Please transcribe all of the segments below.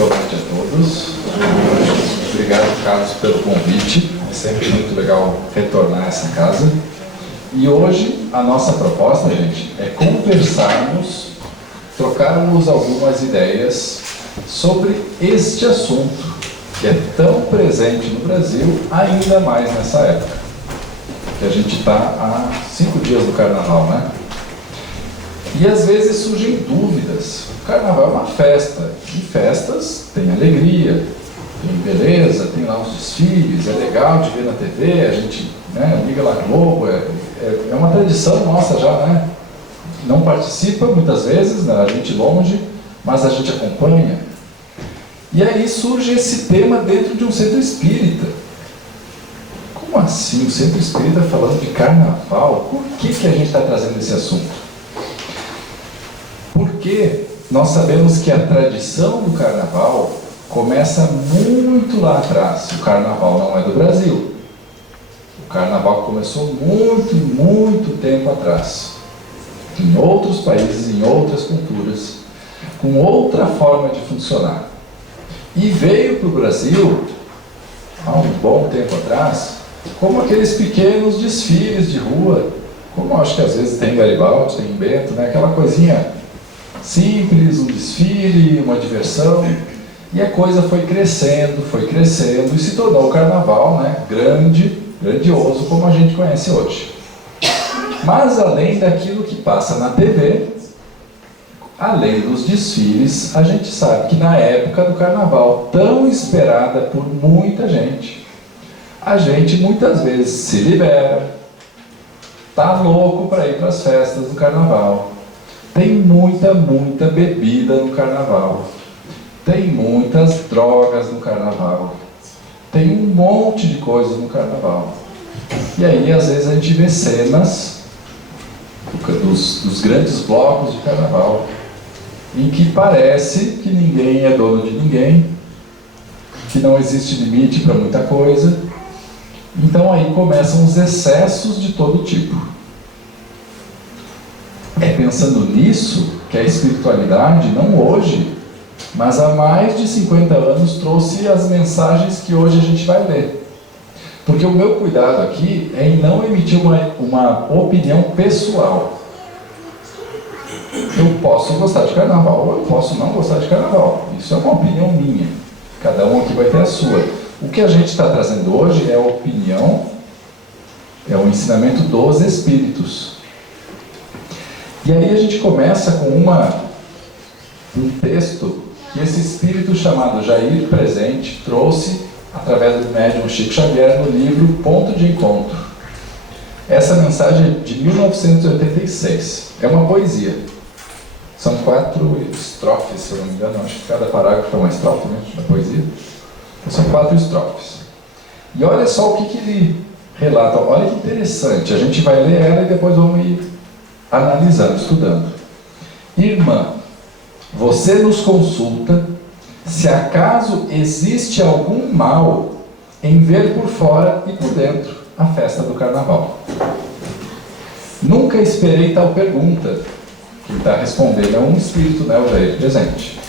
Boa noite a todos. Obrigado, Carlos, pelo convite. É sempre muito legal retornar a essa casa. E hoje a nossa proposta, gente, é conversarmos, trocarmos algumas ideias sobre este assunto que é tão presente no Brasil, ainda mais nessa época. Que a gente está há 5 dias do Carnaval, né? E às vezes surgem dúvidas. O Carnaval é uma festa, e festas tem alegria, tem beleza, tem lá os desfiles, é legal de ver na TV, a gente liga lá Globo, é uma tradição nossa já, né? Não participa muitas vezes, né? A gente longe, mas a gente acompanha. E aí surge esse tema dentro de um centro espírita. Como assim o centro espírita falando de Carnaval? Por que a gente está trazendo esse assunto? Porque nós sabemos que a tradição do Carnaval começa muito lá atrás. O Carnaval não é do Brasil. O Carnaval começou muito tempo atrás. Em outros países, em outras culturas, com outra forma de funcionar. E veio para o Brasil, há um bom tempo atrás, como aqueles pequenos desfiles de rua, como acho que às vezes tem em Garibaldi, tem em Bento, né? Aquela coisinha simples, um desfile, uma diversão, e a coisa foi crescendo e se tornou o Carnaval, né? Grandioso, como a gente conhece hoje. Mas além daquilo que passa na TV, além dos desfiles, a gente sabe que na época do Carnaval, tão esperada por muita gente, a gente muitas vezes se libera, tá louco para ir para as festas do Carnaval. Tem muita bebida no Carnaval. Tem muitas drogas no Carnaval. Tem um monte de coisas no Carnaval. E aí, às vezes, a gente vê cenas dos grandes blocos de Carnaval, em que parece que ninguém é dono de ninguém, que não existe limite para muita coisa. Então aí começam os excessos de todo tipo. É pensando nisso que a espiritualidade, não hoje, mas há mais de 50 anos, trouxe as mensagens que hoje a gente vai ler. Porque o meu cuidado aqui é em não emitir uma opinião pessoal. Eu posso gostar de Carnaval, ou eu posso não gostar de Carnaval. Isso é uma opinião minha. Cada um aqui vai ter a sua. O que a gente está trazendo hoje é a opinião, é o ensinamento dos Espíritos. E aí a gente começa com um texto que esse Espírito chamado Jair Presente trouxe através do médium Chico Xavier no livro Ponto de Encontro. Essa mensagem é de 1986. É uma poesia. São 4 estrofes, se eu não me engano. Acho que cada parágrafo é uma estrofe, né, da poesia. Então, são 4 estrofes. E olha só o que ele relata. Olha que interessante. A gente vai ler ela e depois vamos ir analisando, estudando. Irmã, você nos consulta se acaso existe algum mal em ver por fora e por dentro a festa do Carnaval. Nunca esperei tal pergunta. Quem está respondendo é um espírito, né, o Jair Presente.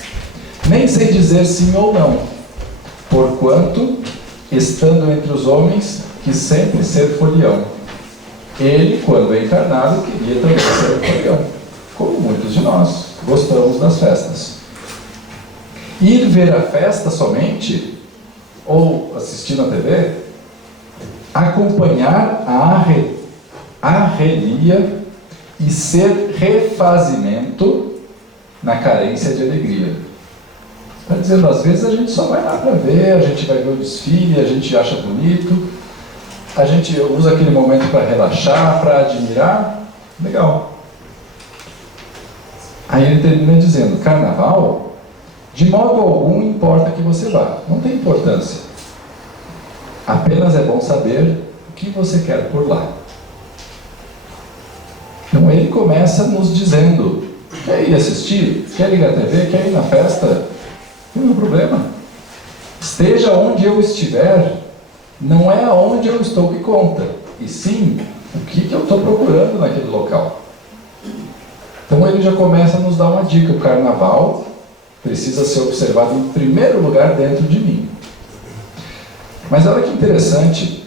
Nem sei dizer sim ou não, porquanto, estando entre os homens, quis sempre ser folião. Ele, quando encarnado, queria também ser folião, como muitos de nós gostamos das festas. Ir ver a festa somente, ou assistir na TV, acompanhar a arrelia e ser refazimento na carência de alegria. Está dizendo, às vezes a gente só vai lá para ver, a gente vai ver o desfile, a gente acha bonito, a gente usa aquele momento para relaxar, para admirar, legal. Aí ele termina dizendo, Carnaval, de modo algum importa que você vá, não tem importância. Apenas é bom saber o que você quer por lá. Então ele começa nos dizendo, quer ir assistir, quer ligar a TV, quer ir na festa, não tem problema. Esteja onde eu estiver, não é aonde eu estou que conta, e sim o que eu estou procurando naquele local. Então ele já começa a nos dar uma dica. O Carnaval precisa ser observado em primeiro lugar dentro de mim. Mas olha que interessante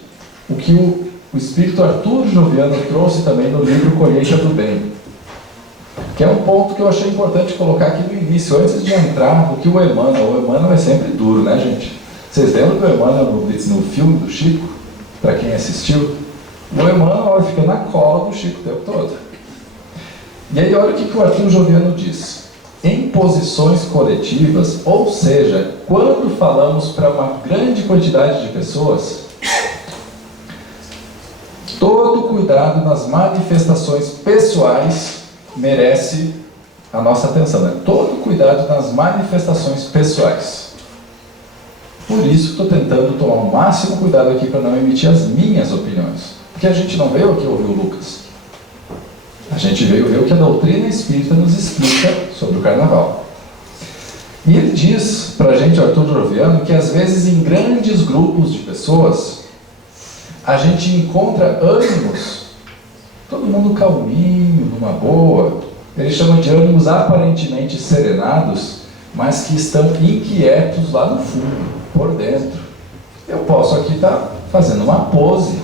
o que o espírito Arthur Joviano trouxe também no livro Colheita do Bem, que é um ponto que eu achei importante colocar aqui no início, antes de entrar no que o Emmanuel é sempre duro, né, gente? Vocês lembram do Emmanuel no filme do Chico? Para quem assistiu, o Emmanuel fica na cola do Chico o tempo todo. E aí olha o que o Arthur Joviano diz. Em posições coletivas, ou seja, quando falamos para uma grande quantidade de pessoas, todo cuidado nas manifestações pessoais merece a nossa atenção, né? Todo cuidado nas manifestações pessoais. Por isso estou tentando tomar o máximo cuidado aqui para não emitir as minhas opiniões. Porque a gente não veio aqui ouvir o Lucas. A gente veio ver o que a doutrina espírita nos explica sobre o carnaval. E ele diz para a gente, Arthur Joviano, que às vezes em grandes grupos de pessoas, a gente encontra ânimos, todo mundo calminho, numa boa. Ele chama de ânimos aparentemente serenados, mas que estão inquietos lá no fundo, por dentro. Eu posso aqui estar fazendo uma pose.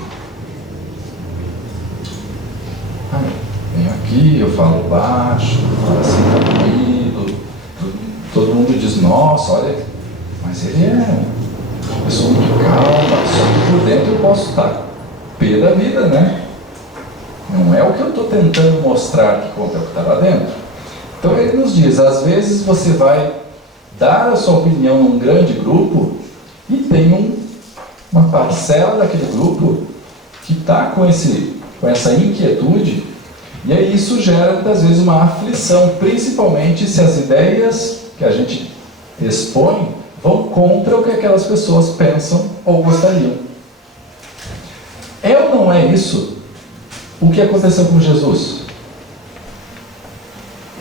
Venho aqui, eu falo baixo, falo assim tranquilo. Todo mundo diz, nossa, olha, mas ele é uma pessoa muito calma, só que por dentro eu posso estar pé da vida, né? Não é o que eu estou tentando mostrar que conta, é o que está lá dentro. Então ele nos diz, às vezes você vai dar a sua opinião num grande grupo e tem uma parcela daquele grupo que está com essa inquietude, e aí isso gera muitas vezes uma aflição, principalmente se as ideias que a gente expõe vão contra o que aquelas pessoas pensam ou gostariam. É ou não é isso o que aconteceu com Jesus?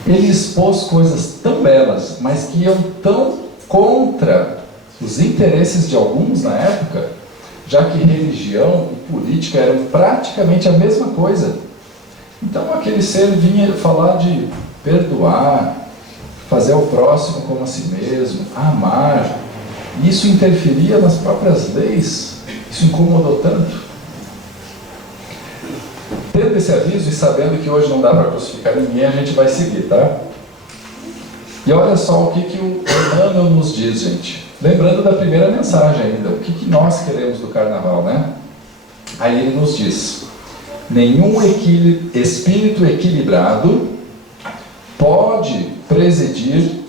Ele expôs coisas tão belas, mas que iam tão contra os interesses de alguns na época, já que religião e política eram praticamente a mesma coisa. Então aquele ser vinha falar de perdoar, fazer ao próximo como a si mesmo, amar. Isso interferia nas próprias leis, isso incomodou tanto. Tendo esse aviso e sabendo que hoje não dá para crucificar ninguém, a gente vai seguir, tá? E olha só o que o Emmanuel nos diz, gente. Lembrando da primeira mensagem ainda, o que nós queremos do carnaval, né? Aí ele nos diz: nenhum espírito equilibrado pode presidir,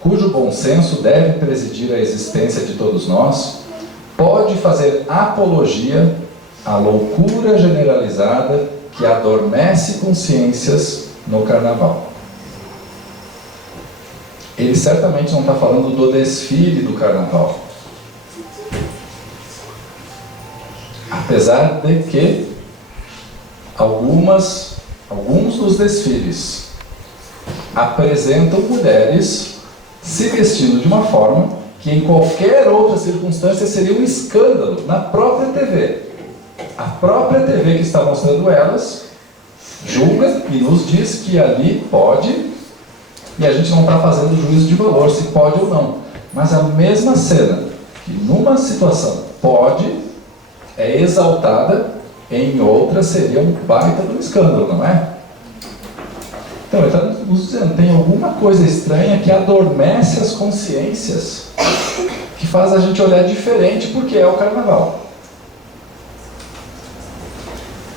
cujo bom senso deve presidir a existência de todos nós, pode fazer apologia à loucura generalizada que adormece consciências no carnaval. Ele certamente não está falando do desfile do carnaval. Apesar de que alguns dos desfiles apresentam mulheres se vestindo de uma forma que em qualquer outra circunstância seria um escândalo na própria TV. A própria TV que está mostrando elas julga e nos diz que ali pode, e a gente não está fazendo juízo de valor se pode ou não. Mas a mesma cena que numa situação pode, é exaltada, em outra seria um baita de um escândalo, não é? Então ele está nos dizendo, tem alguma coisa estranha que adormece as consciências, que faz a gente olhar diferente porque é o carnaval.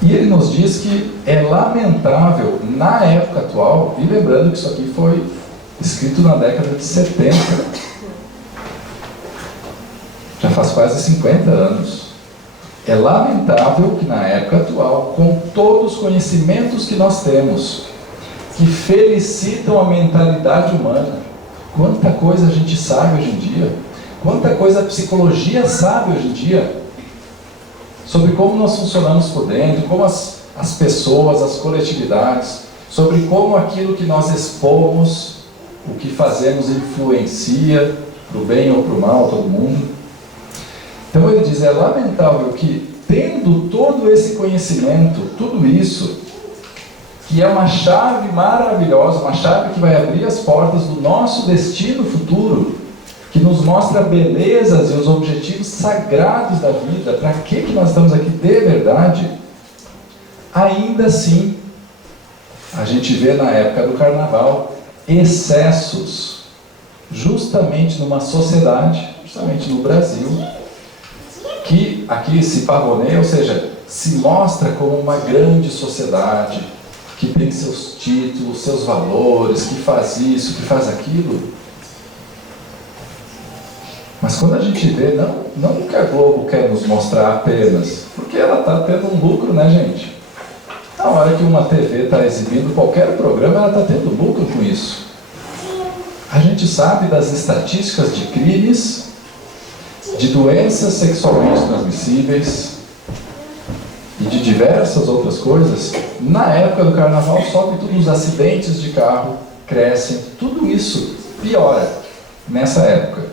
E ele nos diz que é lamentável, na época atual, e lembrando que isso aqui foi escrito na década de 70, já faz quase 50 anos, é lamentável que na época atual, com todos os conhecimentos que nós temos, que felicitam a mentalidade humana, quanta coisa a gente sabe hoje em dia, quanta coisa a psicologia sabe hoje em dia, sobre como nós funcionamos por dentro, como as pessoas, as coletividades, sobre como aquilo que nós expomos, o que fazemos influencia para o bem ou para o mal todo mundo. Então ele diz, é lamentável que, tendo todo esse conhecimento, tudo isso, que é uma chave maravilhosa, uma chave que vai abrir as portas do nosso destino futuro, que nos mostra belezas e os objetivos sagrados da vida, para que nós estamos aqui de verdade. Ainda assim, a gente vê na época do carnaval excessos, justamente numa sociedade, justamente no Brasil, que aqui se pavoneia, ou seja, se mostra como uma grande sociedade, que tem seus títulos, seus valores, que faz isso, que faz aquilo. Mas quando a gente vê, não o que a Globo quer nos mostrar apenas, porque ela está tendo um lucro, né, gente? Na hora que uma TV está exibindo qualquer programa, ela está tendo lucro com isso. A gente sabe das estatísticas de crimes, de doenças sexualmente transmissíveis e de diversas outras coisas. Na época do carnaval, sobe tudo, os acidentes de carro crescem, tudo isso piora nessa época.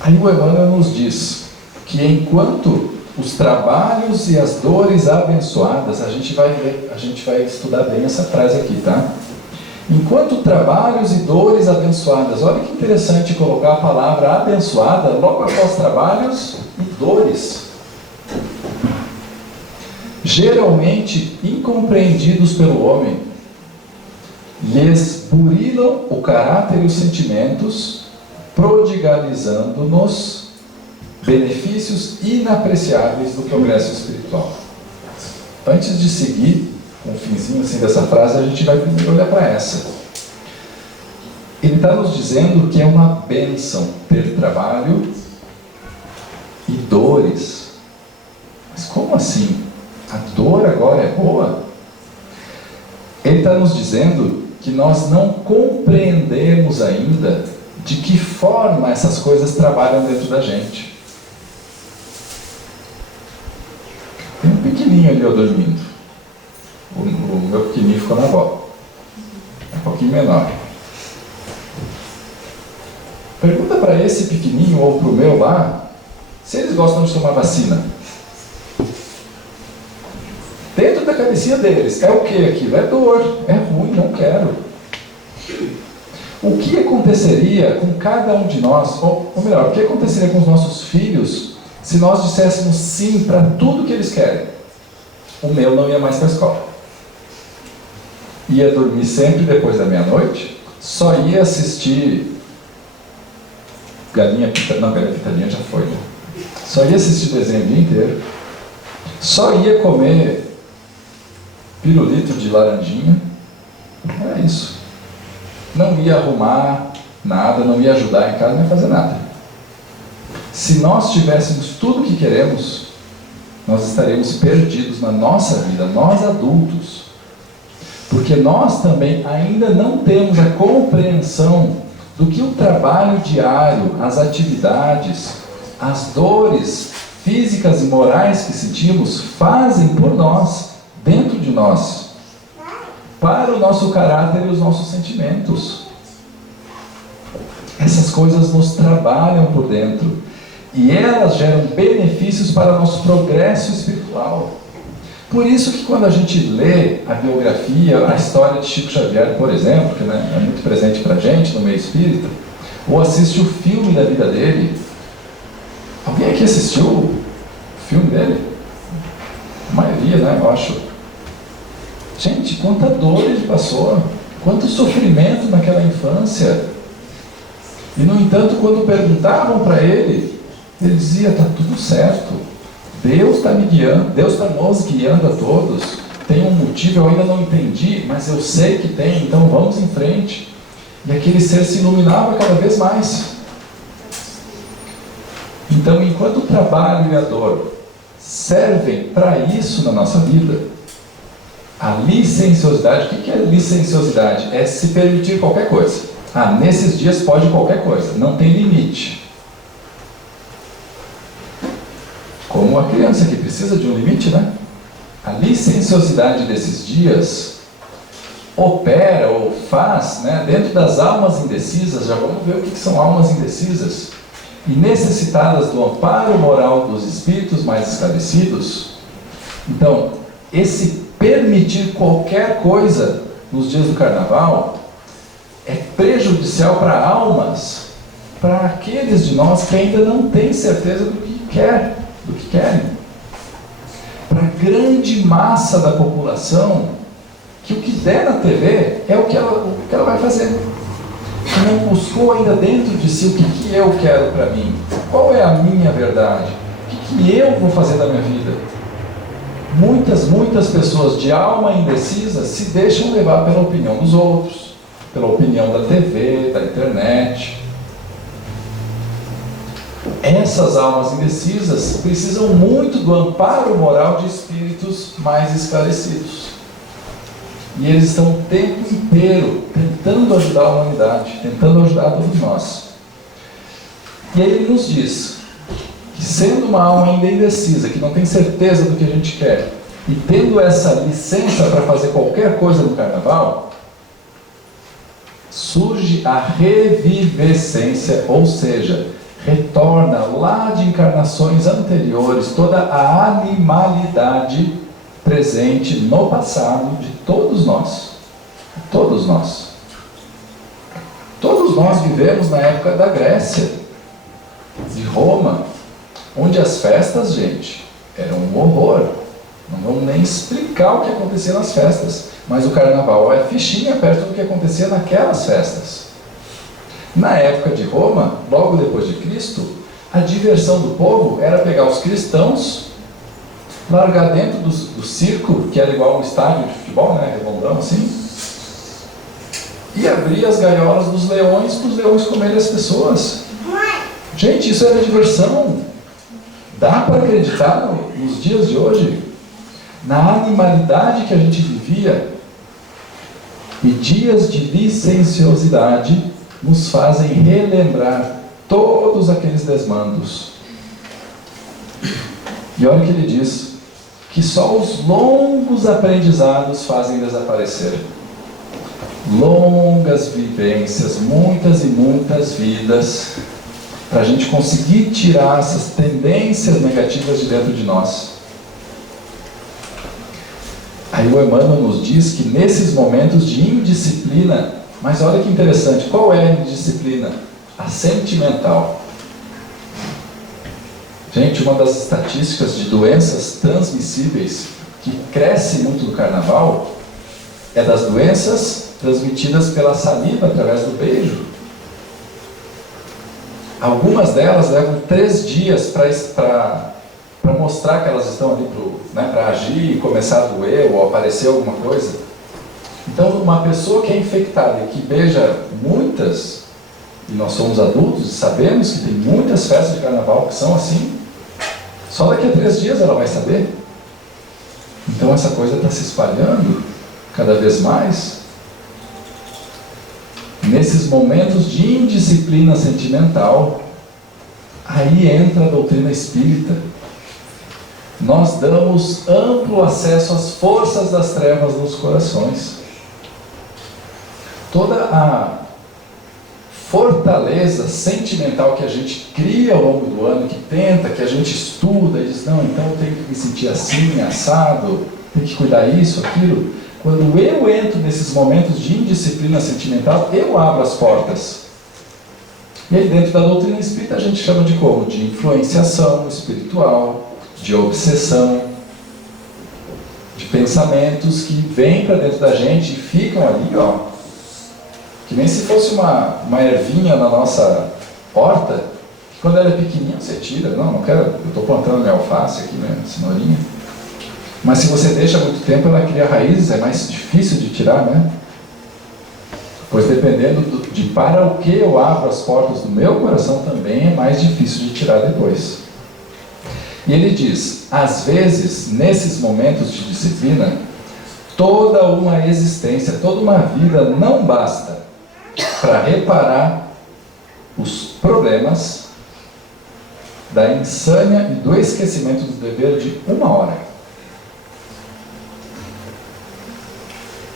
Aí o Emmanuel nos diz que enquanto os trabalhos e as dores abençoadas, a gente vai estudar bem essa frase aqui, tá? Enquanto trabalhos e dores abençoadas, olha que interessante colocar a palavra abençoada logo após trabalhos e dores. Geralmente incompreendidos pelo homem, lhes burilam o caráter e os sentimentos, prodigalizando-nos benefícios inapreciáveis do progresso espiritual. Antes de seguir um finzinho assim dessa frase, a gente vai primeiro olhar para essa. Ele está nos dizendo que é uma bênção ter trabalho e dores. Mas como assim? A dor agora é boa? Ele está nos dizendo que nós não compreendemos ainda de que forma essas coisas trabalham dentro da gente. Tem um pequenininho ali dormindo. O meu pequenininho ficou na bola. É um pouquinho menor. Pergunta para esse pequenininho ou para o meu lá, se eles gostam de tomar vacina. Dentro da cabecinha deles, é o que aquilo? É dor, é ruim, não quero. O que aconteceria com cada um de nós, ou melhor, o que aconteceria com os nossos filhos se nós disséssemos sim para tudo que eles querem? O meu não ia mais para a escola. Ia dormir sempre depois da meia-noite, só ia assistir Galinha Pitadinha já foi, né? Só ia assistir desenho o dia inteiro, só ia comer pirulito de laranjinha, era isso. Não ia arrumar nada, não ia ajudar em casa, não ia fazer nada. Se nós tivéssemos tudo o que queremos, nós estaríamos perdidos na nossa vida, nós adultos. Porque nós também ainda não temos a compreensão do que o trabalho diário, as atividades, as dores físicas e morais que sentimos fazem por nós, dentro de nós, para o nosso caráter e os nossos sentimentos. Essas coisas nos trabalham por dentro e elas geram benefícios para o nosso progresso espiritual. Por isso que quando a gente lê a biografia, a história de Chico Xavier, por exemplo, que é muito presente para a gente no meio espírita, ou assiste o filme da vida dele. Alguém aqui assistiu o filme dele? A maioria, né, eu acho. Gente, quanta dor ele passou, quanto sofrimento naquela infância. E no entanto, quando perguntavam para ele, ele dizia, está tudo certo. Deus está me guiando, Deus está nos guiando a todos. Tem um motivo, eu ainda não entendi, mas eu sei que tem, então vamos em frente. E aquele ser se iluminava cada vez mais. Então, enquanto o trabalho e a dor servem para isso na nossa vida, a licenciosidade, o que é licenciosidade? É se permitir qualquer coisa. Nesses dias pode qualquer coisa, não tem limite. Como a criança que precisa de um limite, né? A licenciosidade desses dias opera ou faz, né, dentro das almas indecisas. Já vamos ver o que são almas indecisas e necessitadas do amparo moral dos espíritos mais esclarecidos. Então, esse permitir qualquer coisa nos dias do carnaval é prejudicial para almas, para aqueles de nós que ainda não têm certeza do que querem. Para a grande massa da população, que o que der na TV é o que ela vai fazer. Que não buscou ainda dentro de si o que eu quero para mim. Qual é a minha verdade? O que eu vou fazer da minha vida? Muitas pessoas de alma indecisa se deixam levar pela opinião dos outros, pela opinião da TV, da internet. Essas almas indecisas precisam muito do amparo moral de espíritos mais esclarecidos. E eles estão o tempo inteiro tentando ajudar a humanidade, tentando ajudar todos nós. E aí ele nos diz que, sendo uma alma ainda indecisa, que não tem certeza do que a gente quer, e tendo essa licença para fazer qualquer coisa no carnaval, surge a revivescência, ou seja, retorna lá de encarnações anteriores toda a animalidade presente no passado de todos nós. Todos nós. Todos nós vivemos na época da Grécia, de Roma, onde as festas, gente, eram um horror. Não vamos nem explicar o que acontecia nas festas, mas o carnaval é fichinha perto do que acontecia naquelas festas. Na época de Roma, logo depois de Cristo, a diversão do povo era pegar os cristãos, largar dentro do circo, que era igual a um estádio de futebol, né, redondão assim, e abrir as gaiolas dos leões para os leões comerem as pessoas. Gente, isso era diversão. Dá para acreditar nos dias de hoje? Na animalidade que a gente vivia, e dias de licenciosidade nos fazem relembrar todos aqueles desmandos. E olha o que ele diz, que só os longos aprendizados fazem desaparecer. Longas vivências, muitas e muitas vidas, para a gente conseguir tirar essas tendências negativas de dentro de nós. Aí o Emmanuel nos diz que nesses momentos de indisciplina, mas olha que interessante, qual é a indisciplina? A sentimental. Gente, uma das estatísticas de doenças transmissíveis que cresce muito no carnaval é das doenças transmitidas pela saliva através do beijo. Algumas delas levam 3 dias para mostrar que elas estão ali para agir e começar a doer ou aparecer alguma coisa. Então, uma pessoa que é infectada e que beija muitas, e nós somos adultos e sabemos que tem muitas festas de carnaval que são assim, só daqui a 3 dias ela vai saber. Então essa coisa está se espalhando cada vez mais. Nesses momentos de indisciplina sentimental, aí entra a doutrina espírita. Nós damos amplo acesso às forças das trevas nos corações. Toda a fortaleza sentimental que a gente cria ao longo do ano, que tenta, que a gente estuda e diz, não, então eu tenho que me sentir assim, assado, tenho que cuidar isso, aquilo. Quando eu entro nesses momentos de indisciplina sentimental, eu abro as portas. E aí dentro da doutrina espírita a gente chama de como? De influenciação espiritual, de obsessão, de pensamentos que vêm para dentro da gente e ficam ali, ó, que nem se fosse uma ervinha na nossa horta, que quando ela é pequenininha você tira, não quero, eu estou plantando minha alface aqui, minha cenourinha. Mas se você deixa muito tempo, ela cria raízes, é mais difícil de tirar, né? Pois dependendo de para o que eu abro as portas do meu coração, também é mais difícil de tirar depois. E ele diz, às vezes, nesses momentos de disciplina, toda uma existência, toda uma vida não basta para reparar os problemas da insânia e do esquecimento do dever de 1 hora.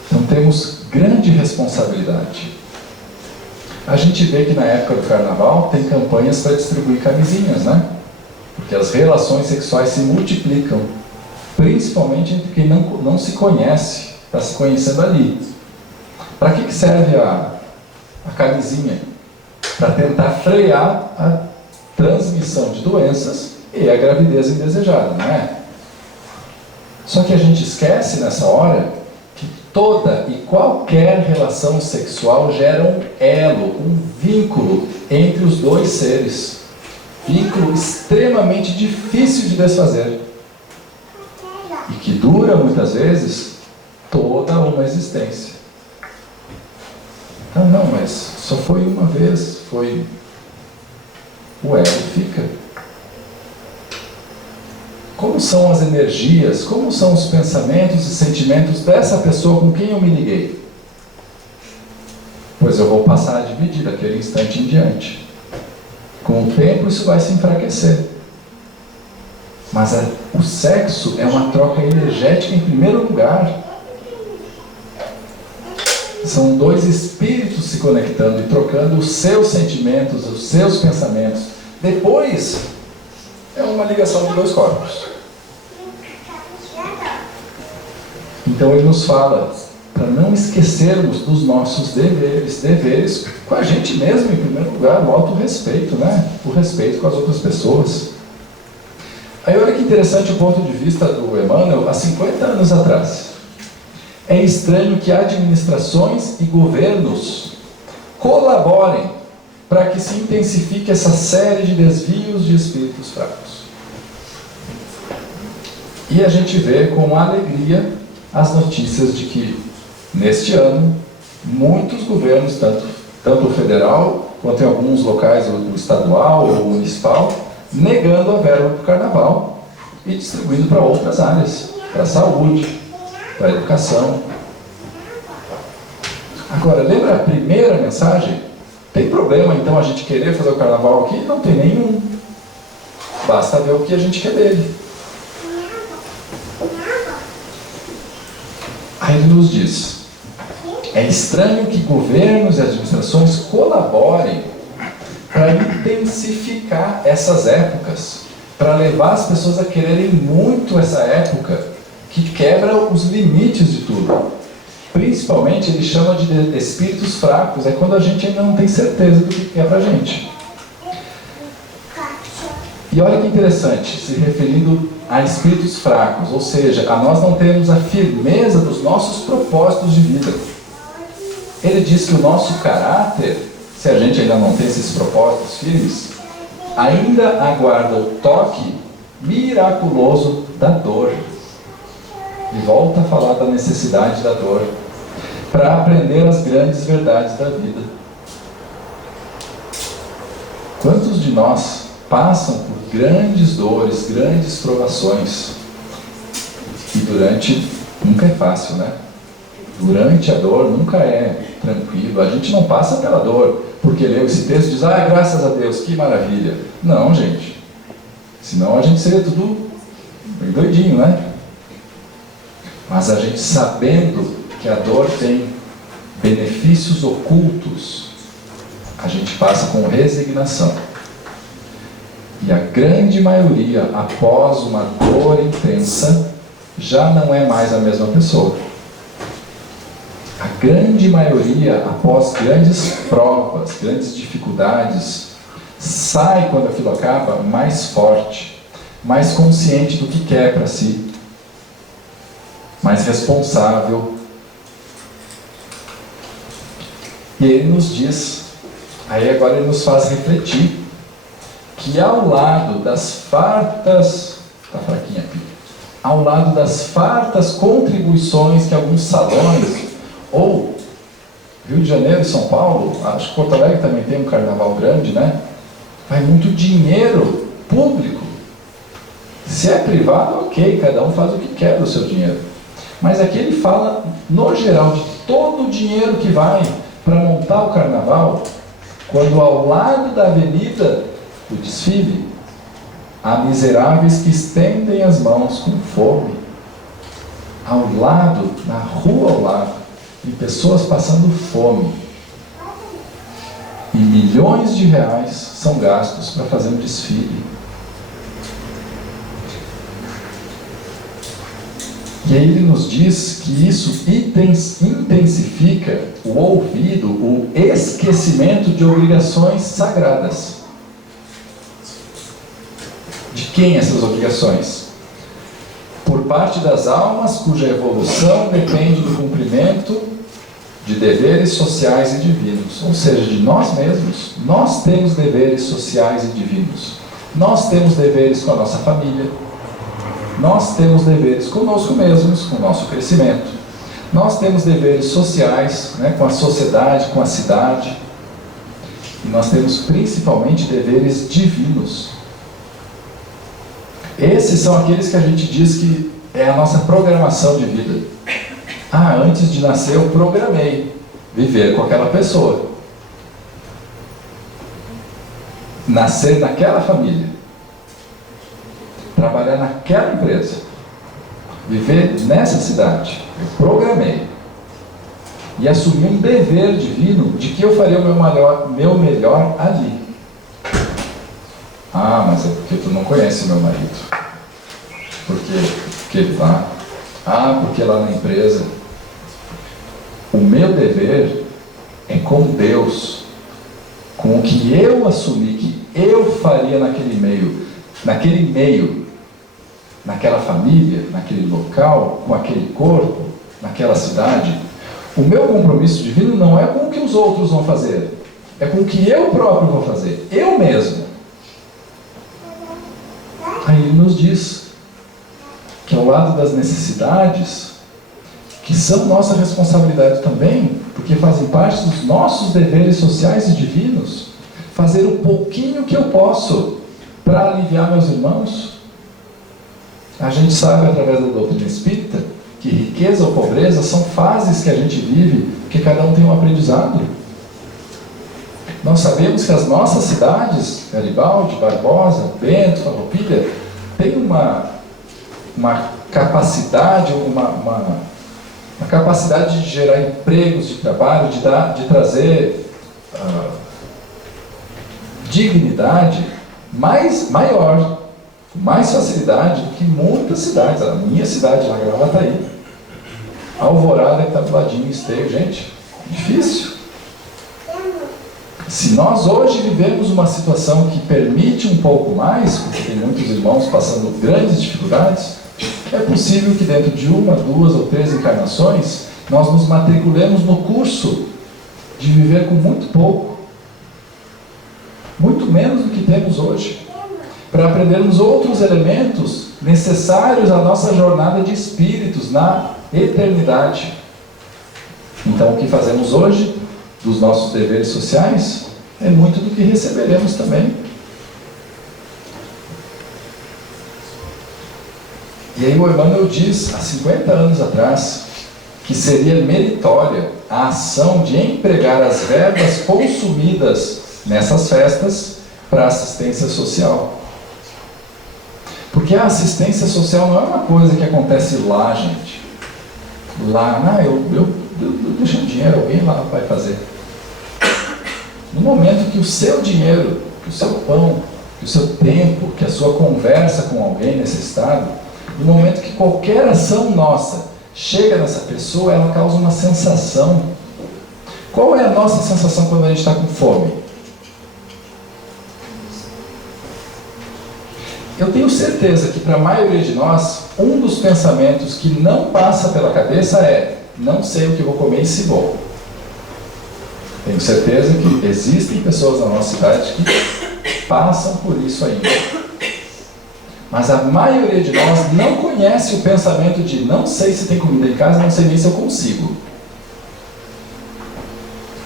Então temos grande responsabilidade. A gente vê que na época do carnaval tem campanhas para distribuir camisinhas, né? Porque as relações sexuais se multiplicam. principalmente entre quem não se conhece, está se conhecendo ali. Para que serve a camisinha? Para tentar frear a transmissão de doenças e a gravidez indesejada, não é? Só que a gente esquece nessa hora que toda e qualquer relação sexual gera um elo, um vínculo entre os dois seres. Vínculo extremamente difícil de desfazer. E que dura, muitas vezes, toda uma existência. Ah, não, mas só foi uma vez, foi... O elo fica. Como são as energias, como são os pensamentos e sentimentos dessa pessoa com quem eu me liguei? Pois eu vou passar a dividir daquele instante em diante. Com o tempo isso vai se enfraquecer. Mas o sexo é uma troca energética em primeiro lugar. São dois espíritos se conectando e trocando os seus sentimentos, os seus pensamentos. Depois, é uma ligação de dois corpos. Então ele nos fala para não esquecermos dos nossos deveres com a gente mesmo, em primeiro lugar, o autorrespeito, né? O respeito com as outras pessoas. Aí olha que interessante o ponto de vista do Emmanuel há 50 anos atrás. É estranho que administrações e governos colaborem para que se intensifique essa série de desvios de espíritos fracos. E a gente vê com alegria as notícias de que, neste ano, muitos governos, tanto o federal, quanto em alguns locais, o estadual ou o municipal, negando a verba para o carnaval e distribuindo para outras áreas, para a saúde, para a educação. Agora, lembra a primeira mensagem? Tem problema então a gente querer fazer o carnaval aqui? Não tem nenhum. Basta ver o que a gente quer dele. Aí ele nos diz: é estranho que governos e administrações colaborem para intensificar essas épocas, para levar as pessoas a quererem muito essa época que quebra os limites de tudo. Principalmente ele chama de espíritos fracos, é quando a gente ainda não tem certeza do que é pra gente. E olha que interessante, se referindo a espíritos fracos, ou seja, a nós não termos a firmeza dos nossos propósitos de vida. Ele diz que o nosso caráter, se a gente ainda não tem esses propósitos firmes, ainda aguarda o toque miraculoso da dor. E volta a falar da necessidade da dor para aprender as grandes verdades da vida. Quantos de nós passam por grandes dores, grandes provações? E nunca é fácil, né? Durante a dor nunca é tranquilo. A gente não passa pela dor porque leu esse texto e diz: ah, graças a Deus, que maravilha. Não, gente. Senão a gente seria tudo bem doidinho, né? Mas a gente, sabendo que a dor tem benefícios ocultos, a gente passa com resignação. E a grande maioria, após uma dor intensa, já não é mais a mesma pessoa. A grande maioria, após grandes provas, grandes dificuldades, sai, quando aquilo acaba, mais forte, mais consciente do que quer para si, mais responsável. E ele nos diz, aí agora ele nos faz refletir, que ao lado das fartas, está fraquinha aqui, ao lado das fartas contribuições que alguns salões, ou Rio de Janeiro e São Paulo, acho que Porto Alegre também tem um carnaval grande, né? Vai muito dinheiro público. Se é privado, ok, cada um faz o que quer do seu dinheiro. Mas aqui ele fala, no geral, de todo o dinheiro que vai para montar o carnaval, quando ao lado da avenida do desfile, há miseráveis que estendem as mãos com fome. Ao lado, na rua ao lado, tem pessoas passando fome. E milhões de reais são gastos para fazer um desfile. E aí ele nos diz que isso intensifica o ouvido, o esquecimento de obrigações sagradas. De quem essas obrigações? Por parte das almas cuja evolução depende do cumprimento de deveres sociais e divinos. Ou seja, de nós mesmos. Nós temos deveres sociais e divinos. Nós temos deveres com a nossa família. Nós temos deveres conosco mesmos, com o nosso crescimento. Nós temos deveres sociais, né, com a sociedade, com a cidade. E nós temos principalmente deveres divinos. Esses são aqueles que a gente diz que é a nossa programação de vida. Antes de nascer eu programei viver com aquela pessoa. Nascer naquela família. Trabalhar naquela empresa. Viver nessa cidade. Eu programei. E assumi um dever divino de que eu faria o meu melhor ali. Mas é porque tu não conhece meu marido. Porque ele lá. Porque lá na empresa. O meu dever é com Deus. Com o que eu assumi que eu faria naquele meio, naquela família, naquele local, com aquele corpo, naquela cidade. O meu compromisso divino não é com o que os outros vão fazer. É com o que eu próprio vou fazer. Eu mesmo. Aí ele nos diz que ao lado das necessidades, que são nossa responsabilidade também, porque fazem parte dos nossos deveres sociais e divinos, fazer o pouquinho que eu posso para aliviar meus irmãos. A gente sabe através da doutrina espírita que riqueza ou pobreza são fases que a gente vive, porque cada um tem um aprendizado. Nós sabemos que as nossas cidades, Garibaldi, Barbosa, Bento, Farroupilha, têm uma capacidade, uma capacidade de gerar empregos de trabalho, de trazer dignidade maior, com mais facilidade do que muitas cidades. A minha cidade, lá em Gravataí, Alvorada, que está do ladinho, Esteio, gente, difícil. Se nós hoje vivemos uma situação que permite um pouco mais, porque tem muitos irmãos passando grandes dificuldades, é possível que dentro de 1, 2 ou 3 encarnações, nós nos matriculemos no curso de viver com muito pouco, muito menos do que temos hoje, para aprendermos outros elementos necessários à nossa jornada de espíritos na eternidade. Então, o que fazemos hoje dos nossos deveres sociais é muito do que receberemos também. E aí o Emmanuel diz, há 50 anos atrás, que seria meritória a ação de empregar as verbas consumidas nessas festas para assistência social. Porque a assistência social não é uma coisa que acontece lá, gente. Lá, eu deixo dinheiro, alguém lá vai fazer. No momento que o seu dinheiro, que o seu pão, que o seu tempo, que a sua conversa com alguém necessitado, no momento que qualquer ação nossa chega nessa pessoa, ela causa uma sensação. Qual é a nossa sensação quando a gente está com fome? Eu tenho certeza que para a maioria de nós, um dos pensamentos que não passa pela cabeça é: não sei o que vou comer e se vou. Tenho certeza que existem pessoas na nossa cidade que passam por isso ainda. Mas a maioria de nós não conhece o pensamento de não sei se tem comida em casa, não sei nem se eu consigo.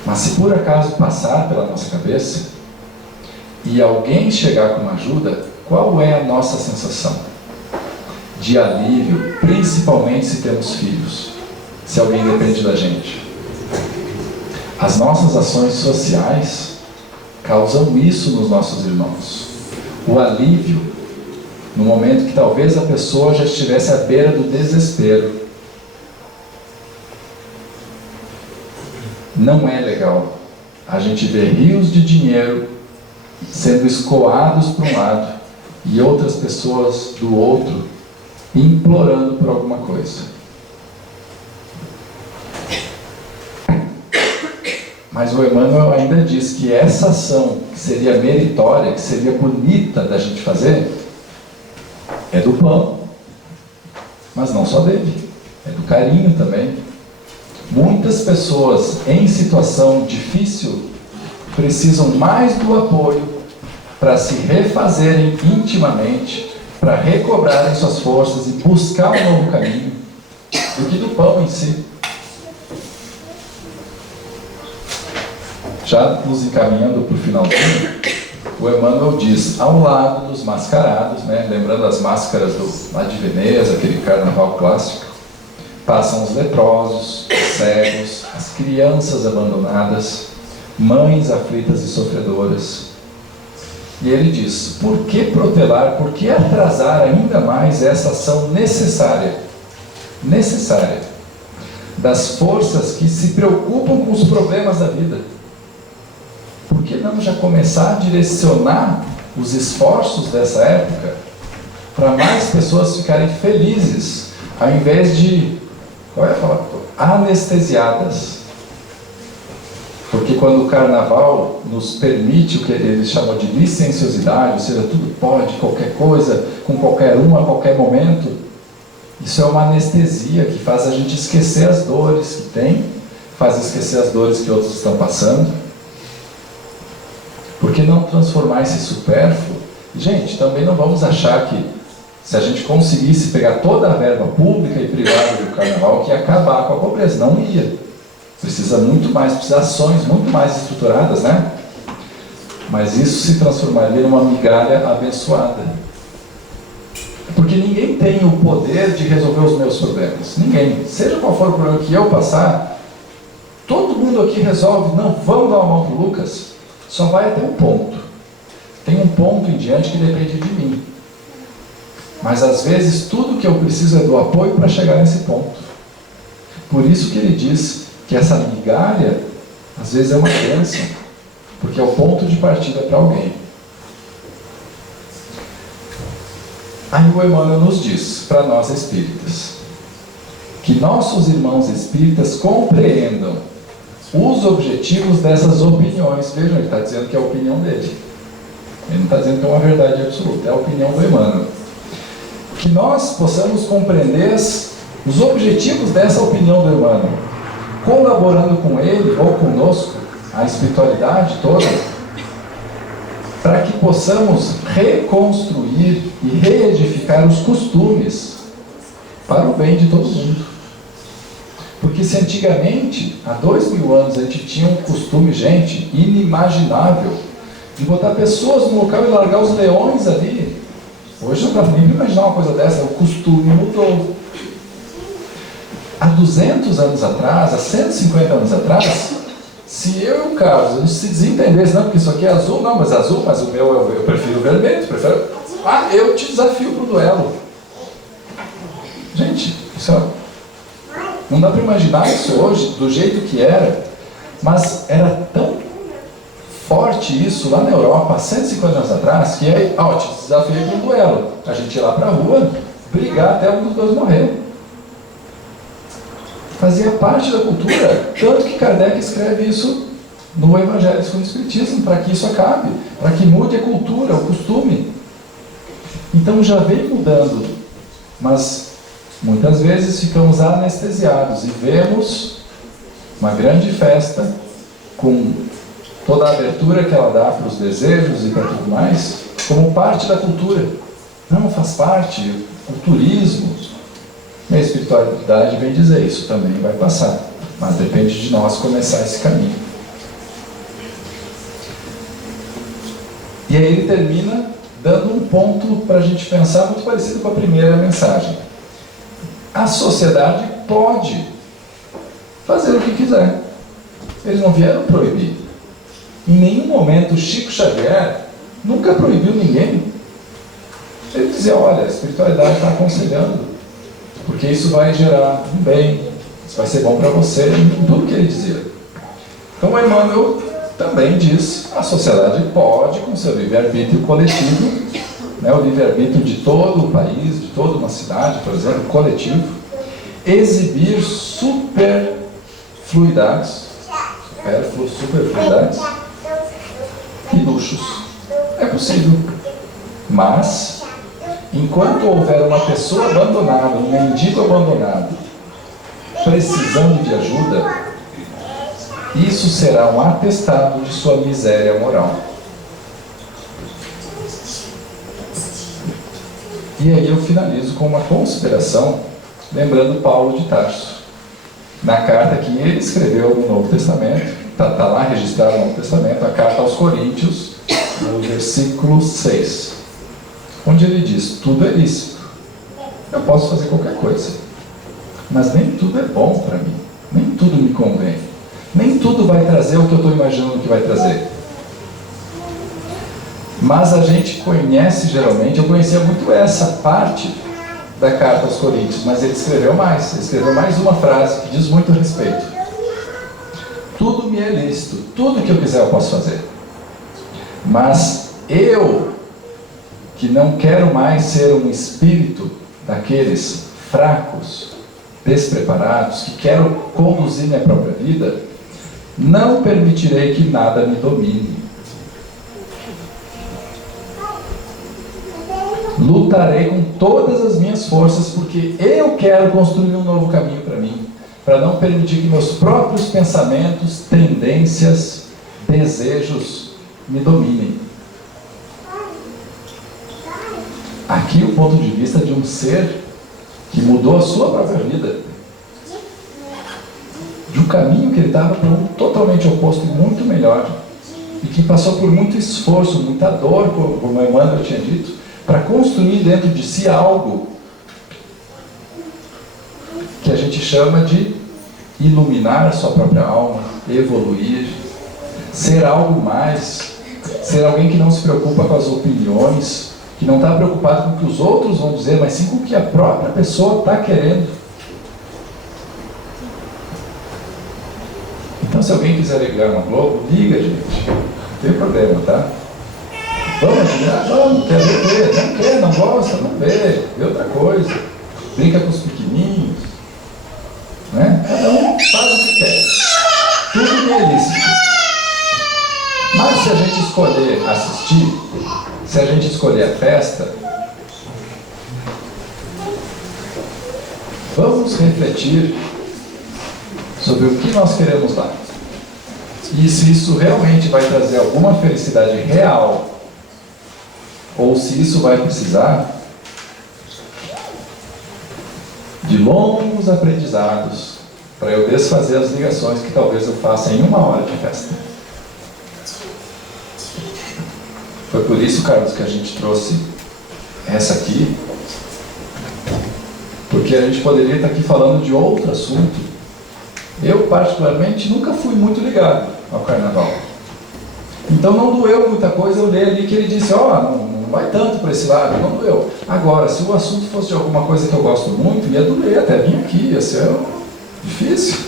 Mas se por acaso passar pela nossa cabeça e alguém chegar com uma ajuda, qual é a nossa sensação? De alívio, principalmente se temos filhos, se alguém depende da gente. As nossas ações sociais causam isso nos nossos irmãos. O alívio, no momento que talvez a pessoa já estivesse à beira do desespero. Não é legal a gente ver rios de dinheiro sendo escoados para um lado e outras pessoas do outro implorando por alguma coisa. Mas o Emmanuel ainda diz que essa ação que seria meritória, que seria bonita da gente fazer, é do pão. Mas não só dele, é do carinho também. Muitas pessoas em situação difícil precisam mais do apoio para se refazerem intimamente, para recobrarem suas forças e buscar um novo caminho, do que do pão em si. Já nos encaminhando para o finalzinho, o Emmanuel diz, ao lado dos mascarados, né, lembrando as máscaras lá de Veneza, aquele carnaval clássico, passam os leprosos, os cegos, as crianças abandonadas, mães aflitas e sofredoras. E ele diz, por que protelar, por que atrasar ainda mais essa ação necessária, das forças que se preocupam com os problemas da vida? Por que não já começar a direcionar os esforços dessa época para mais pessoas ficarem felizes, ao invés de, anestesiadas? Porque quando o carnaval nos permite o que eles chamam de licenciosidade, ou seja, tudo pode, qualquer coisa, com qualquer um, a qualquer momento, isso é uma anestesia que faz a gente esquecer as dores que tem, faz esquecer as dores que outros estão passando. Por que não transformar esse supérfluo? Gente, também não vamos achar que se a gente conseguisse pegar toda a verba pública e privada do carnaval, que ia acabar com a pobreza. Não ia. Precisa muito mais, precisa ações muito mais estruturadas, né? Mas isso se transformaria numa migalha abençoada. Porque ninguém tem o poder de resolver os meus problemas. Ninguém. Seja qual for o problema que eu passar, todo mundo aqui resolve. Não, vamos dar uma mão para o Lucas. Só vai até um ponto. Tem um ponto em diante que depende de mim. Mas às vezes tudo que eu preciso é do apoio para chegar nesse ponto. Por isso que ele diz que essa migalha, às vezes é uma bênção, porque é o ponto de partida para alguém. Aí o Emmanuel nos diz, para nós espíritas, que nossos irmãos espíritas compreendam os objetivos dessas opiniões. Vejam, ele está dizendo que é a opinião dele. Ele não está dizendo que é uma verdade absoluta, é a opinião do Emmanuel. Que nós possamos compreender os objetivos dessa opinião do Emmanuel, colaborando com ele ou conosco, a espiritualidade toda, para que possamos reconstruir e reedificar os costumes para o bem de todo mundo. Porque se antigamente, há 2000 anos, a gente tinha um costume, gente, inimaginável, de botar pessoas no local e largar os leões ali. Hoje não dá nem para imaginar uma coisa dessa, o costume mudou. Há 200 anos atrás, há 150 anos atrás, se eu e o Carlos, a gente se desentendesse, não, porque isso aqui é azul, não, mas azul, mas o meu eu prefiro vermelho, eu te desafio para o duelo. Gente, isso é... Não dá para imaginar isso hoje, do jeito que era, mas era tão forte isso lá na Europa, há 150 anos atrás, que aí, te desafiei para um duelo. A gente ia lá para a rua, brigar até um dos dois morrer. Fazia parte da cultura, tanto que Kardec escreve isso no Evangelho segundo o Espiritismo, para que isso acabe, para que mude a cultura, o costume. Então já vem mudando, mas muitas vezes ficamos anestesiados e vemos uma grande festa com toda a abertura que ela dá para os desejos e para tudo mais, como parte da cultura. Não, faz parte, o turismo. E a espiritualidade vem dizer isso, também vai passar, mas depende de nós começar esse caminho. E aí ele termina dando um ponto para a gente pensar muito parecido com a primeira mensagem. A sociedade pode fazer o que quiser. Eles não vieram proibir. Em nenhum momento Chico Xavier nunca proibiu ninguém. Ele dizia, olha, a espiritualidade está aconselhando, porque isso vai gerar um bem, isso vai ser bom para você, em tudo que ele dizia. Então o Emmanuel também diz, a sociedade pode, com seu livre-arbítrio coletivo, o livre-arbítrio de todo o país, de toda uma cidade, por exemplo, coletivo, exibir superfluidades, supérfluos, superfluidades e luxos. É possível. Mas, enquanto houver uma pessoa abandonada, um mendigo abandonado, precisando de ajuda, isso será um atestado de sua miséria moral. E aí eu finalizo com uma consideração, lembrando Paulo de Tarso. Na carta que ele escreveu no Novo Testamento, está lá registrado no Novo Testamento, a carta aos Coríntios, no versículo 6, onde ele diz: tudo é lícito, eu posso fazer qualquer coisa, mas nem tudo é bom para mim, nem tudo me convém, nem tudo vai trazer o que eu estou imaginando que vai trazer. Mas a gente conhece geralmente, eu conhecia muito essa parte da carta aos Coríntios, mas ele escreveu mais uma frase que diz muito a respeito. Tudo me é lícito, tudo que eu quiser eu posso fazer, mas eu, que não quero mais ser um espírito daqueles fracos, despreparados, que quero conduzir minha própria vida, não permitirei que nada me domine. Lutarei com todas as minhas forças, porque eu quero construir um novo caminho para mim, para não permitir que meus próprios pensamentos, tendências, desejos me dominem. Aqui o ponto de vista de um ser que mudou a sua própria vida, de um caminho que ele estava para um totalmente oposto e muito melhor, e que passou por muito esforço, muita dor, como Emmanuel tinha dito, para construir dentro de si algo que a gente chama de iluminar sua própria alma, evoluir, ser algo mais, ser alguém que não se preocupa com as opiniões, que não está preocupado com o que os outros vão dizer, mas sim com o que a própria pessoa está querendo. Então, se alguém quiser ligar no Globo, liga, gente, não tem problema, tá? Vamos ligar? Vamos, quer ver? Não quer, não gosta, não vê, vê outra coisa. Brinca com os pequenininhos, né? Cada um faz o que quer. Tudo é lícito. Mas se a gente escolher assistir, se a gente escolher a festa, vamos refletir sobre o que nós queremos lá. E se isso realmente vai trazer alguma felicidade real, ou se isso vai precisar de longos aprendizados para eu desfazer as ligações que talvez eu faça em 1 hora de festa. Foi por isso, Carlos, que a gente trouxe essa aqui, porque a gente poderia estar aqui falando de outro assunto. Eu, particularmente, nunca fui muito ligado ao carnaval. Então não doeu muita coisa eu ler ali que ele disse, não vai tanto para esse lado, não doeu. Agora, se o assunto fosse de alguma coisa que eu gosto muito, ia doer até vir aqui, ia ser difícil.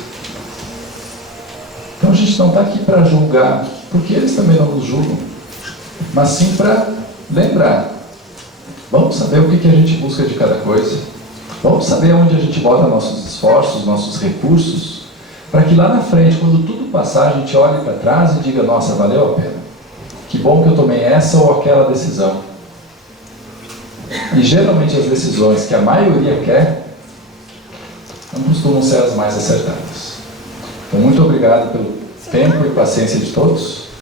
Então a gente não está aqui para julgar, porque eles também não nos julgam, mas sim para lembrar. Vamos saber o que a gente busca de cada coisa. Vamos saber onde a gente bota nossos esforços, nossos recursos, para que lá na frente, quando tudo passar, a gente olhe para trás e diga, nossa, valeu a pena. Que bom que eu tomei essa ou aquela decisão. E geralmente as decisões que a maioria quer, não costumam ser as mais acertadas. Então, muito obrigado pelo tempo e paciência de todos.